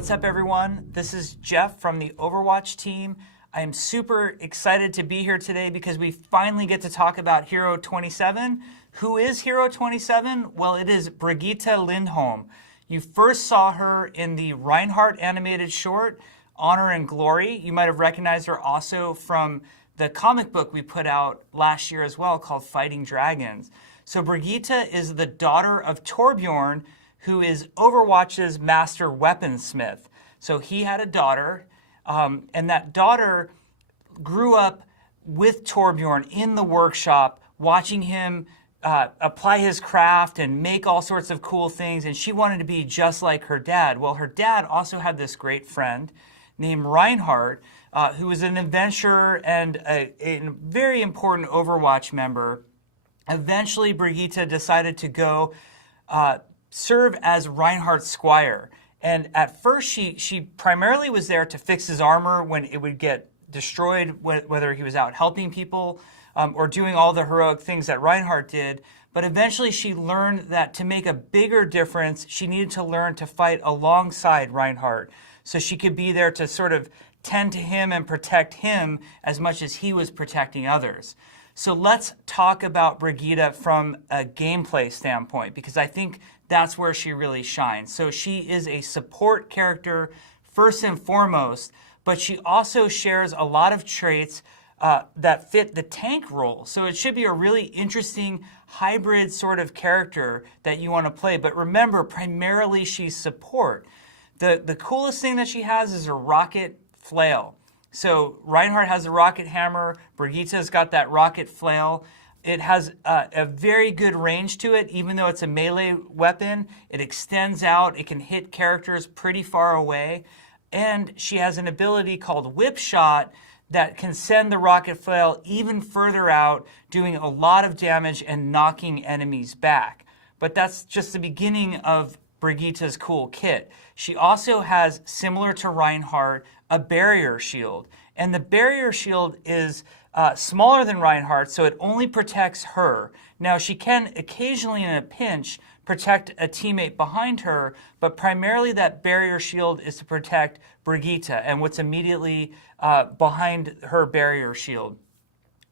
What's up, everyone? This is Jeff from the Overwatch team. I am super excited to be here today because we finally get to talk about Hero 27. Who is Hero 27? Well, it is Brigitte Lindholm. You first saw her in the Reinhardt animated short, Honor and Glory. You might have recognized her also from the comic book we put out last year as well called Fighting Dragons. So Brigitte is the daughter of Torbjorn, who is Overwatch's master weaponsmith. So he had a daughter, and that daughter grew up with Torbjorn in the workshop, watching him apply his craft and make all sorts of cool things, and she wanted to be just like her dad. Well, her dad also had this great friend named Reinhardt, who was an adventurer and a very important Overwatch member. Eventually, Brigitte decided to go serve as Reinhardt's squire. And at first, she primarily was there to fix his armor when it would get destroyed, whether he was out helping people or doing all the heroic things that Reinhardt did. But eventually, she learned that to make a bigger difference, she needed to learn to fight alongside Reinhardt. So she could be there to sort of tend to him and protect him as much as he was protecting others. So let's talk about Brigitte from a gameplay standpoint, because I think that's where she really shines. So she is a support character first and foremost, but she also shares a lot of traits that fit the tank role. So it should be a really interesting hybrid sort of character that you want to play. But remember, primarily she's support. The coolest thing that she has is her rocket flail. So Reinhardt has a rocket hammer. Brigitte's got that rocket flail. It has a very good range to it, even though it's a melee weapon. It extends out. It can hit characters pretty far away. And she has an ability called Whip Shot that can send the rocket flail even further out, doing a lot of damage and knocking enemies back. But that's just the beginning of Brigitte's cool kit. She also has, similar to Reinhardt, a barrier shield. And the barrier shield is smaller than Reinhardt, so it only protects her. Now, she can occasionally, in a pinch, protect a teammate behind her, but primarily that barrier shield is to protect Brigitte and what's immediately behind her barrier shield.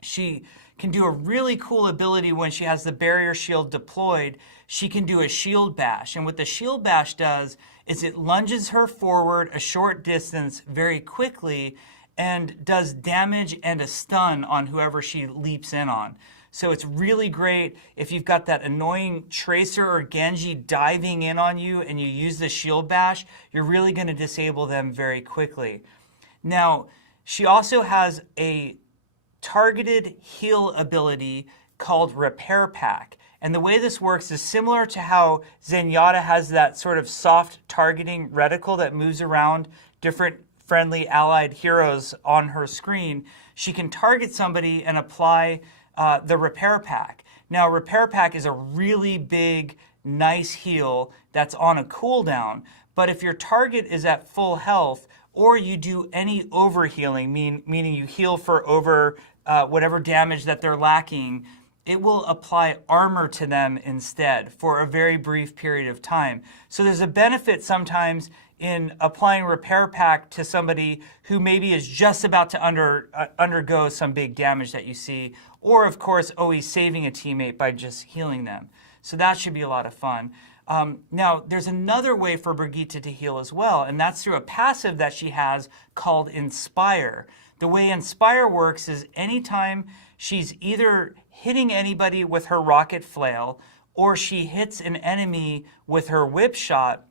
She can do a really cool ability when she has the barrier shield deployed. She can do a shield bash. And what the shield bash does is it lunges her forward a short distance very quickly and does damage and a stun on whoever she leaps in on. So it's really great if you've got that annoying Tracer or Genji diving in on you and you use the shield bash, you're really going to disable them very quickly. Now, she also has a targeted heal ability called Repair Pack. And the way this works is similar to how Zenyatta has that sort of soft targeting reticle that moves around different friendly allied heroes on her screen. She can target somebody and apply the Repair Pack. Now, Repair Pack is a really big, nice heal that's on a cooldown. But if your target is at full health, or you do any overhealing, meaning you heal for over whatever damage that they're lacking, it will apply armor to them instead for a very brief period of time. So there's a benefit sometimes in applying Repair Pack to somebody who maybe is just about to undergo some big damage that you see, or of course always saving a teammate by just healing them. So that should be a lot of fun. Now, there's another way for Brigitte to heal as well, and that's through a passive that she has called Inspire. The way Inspire works is anytime she's either hitting anybody with her rocket flail or she hits an enemy with her whip shot,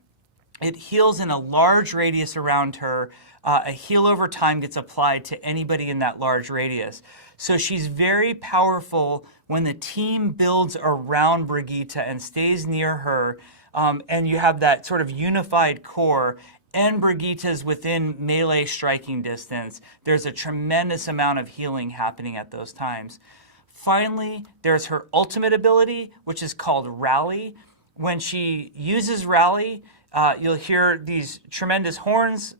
it heals in a large radius around her. A heal over time gets applied to anybody in that large radius. So she's very powerful when the team builds around Brigitte and stays near her, and you have that sort of unified core, and Brigitte's within melee striking distance. There's a tremendous amount of healing happening at those times. Finally, there's her ultimate ability, which is called Rally. When she uses Rally, you'll hear these tremendous horns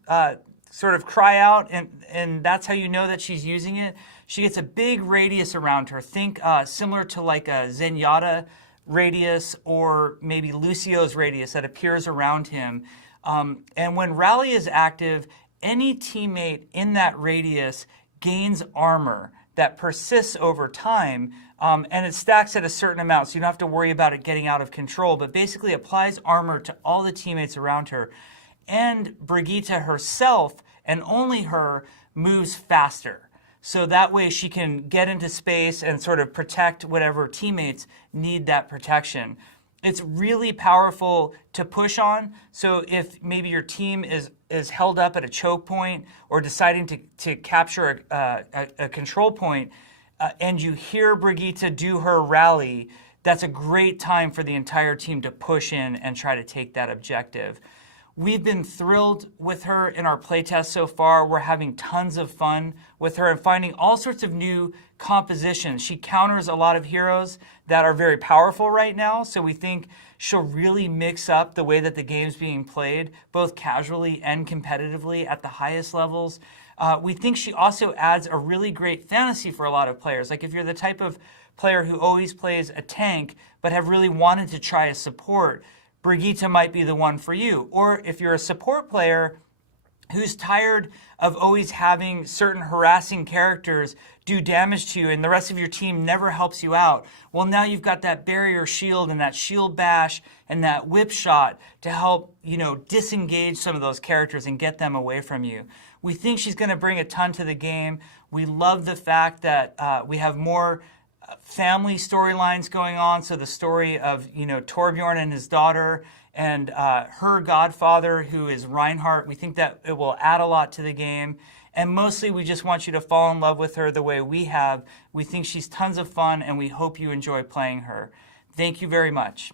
sort of cry out, and that's how you know that she's using it. She gets a big radius around her. Think similar to like a Zenyatta radius or maybe Lucio's radius that appears around him. And when Rally is active, any teammate in that radius gains armor that persists over time, and it stacks at a certain amount, so you don't have to worry about it getting out of control, but basically applies armor to all the teammates around her. And Brigitte herself, and only her, moves faster. So that way she can get into space and sort of protect whatever teammates need that protection. It's really powerful to push on. So if maybe your team is held up at a choke point or deciding to capture a control point, and you hear Brigitte do her rally, that's a great time for the entire team to push in and try to take that objective. We've been thrilled with her in our playtest so far. We're having tons of fun with her and finding all sorts of new compositions. She counters a lot of heroes that are very powerful right now, so we think she'll really mix up the way that the game's being played, both casually and competitively at the highest levels. We think she also adds a really great fantasy for a lot of players. Like if you're the type of player who always plays a tank but have really wanted to try a support, Brigitte might be the one for you. Or if you're a support player who's tired of always having certain harassing characters do damage to you and the rest of your team never helps you out, well, now you've got that barrier shield and that shield bash and that whip shot to help, disengage some of those characters and get them away from you. We think she's going to bring a ton to the game. We love the fact that we have more family storylines going on. So the story of, Torbjorn and his daughter and her godfather, who is Reinhardt. We think that it will add a lot to the game. And mostly we just want you to fall in love with her the way we have. We think she's tons of fun and we hope you enjoy playing her. Thank you very much.